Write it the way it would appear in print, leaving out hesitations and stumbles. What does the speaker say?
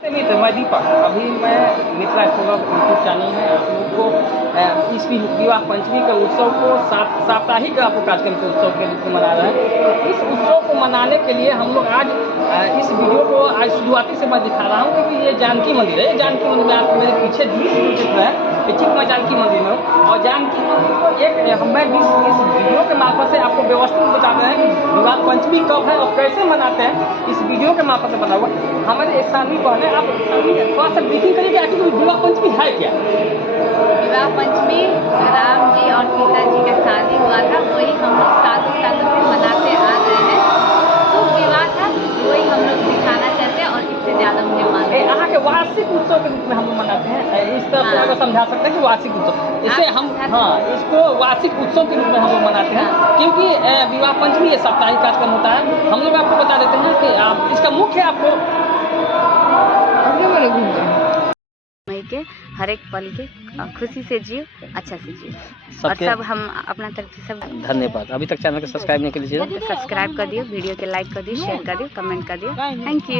मित्र, मैं दीपक। अभी मैं मिथिला स्टोर यूट्यूब चैनल में आप लोग को इस विवाह पंचमी के उत्सव को साप्ताहिक आपको कार्यक्रम के उत्सव के रूप में मना रहे हैं। तो इस उत्सव को मनाने के लिए हम लोग आज इस वीडियो को आज शुरुआती से मैं दिखा रहा हूँ, क्योंकि ये जानकी मंदिर है। ये जानकी मंदिर में आप मेरे पीछे दृश्य दिख रहा है, ठीक मैं जानकी मंदिर में हूँ। और जानकी मंदिर को मैं इस वीडियो के मार्फत से आपको व्यवस्थित बता रहे हैं कि विवाह पंचमी कब है और कैसे मनाते हैं। इस वीडियो के मार्फत से बता हुआ हमारे एक साल पहले आप थोड़ा सा ब्रीफिंग करिए कि आखिर विवाह पंचमी है क्या। विवाह पंचमी राम जी और सीता जी का शादी हुआ था, वही हम लोग सालों सालों से मनाते आ रहे हैं। शुभ विवाह था, वही हम लोग दिखाना चाहते हैं और इससे ज़्यादा मुझे मालूम है। यहाँ के वार्षिक उत्सव के रूप में हम लोग मनाते हैं। इस तरह से अगर समझा सकते हैं कि वार्षिक उत्सव, इसे हम इसको वार्षिक उत्सव के रूप में हम लोग मनाते हैं, क्योंकि विवाह पंचमी ये साप्ताहिक कार्यक्रम होता है। हम लोग आपको बता देते हैं कि आप इसका मुख्य आपको मई के हर एक पल के खुशी से जियो, अच्छा से जियो और सब हम अपना तरफ से सब। धन्यवाद। अभी तक चैनल को सब्सक्राइब नहीं कर लीजिए, सब्सक्राइब कर दियो, वीडियो के लाइक कर दियो, शेयर कर दियो, कमेंट कर दियो। Thank you.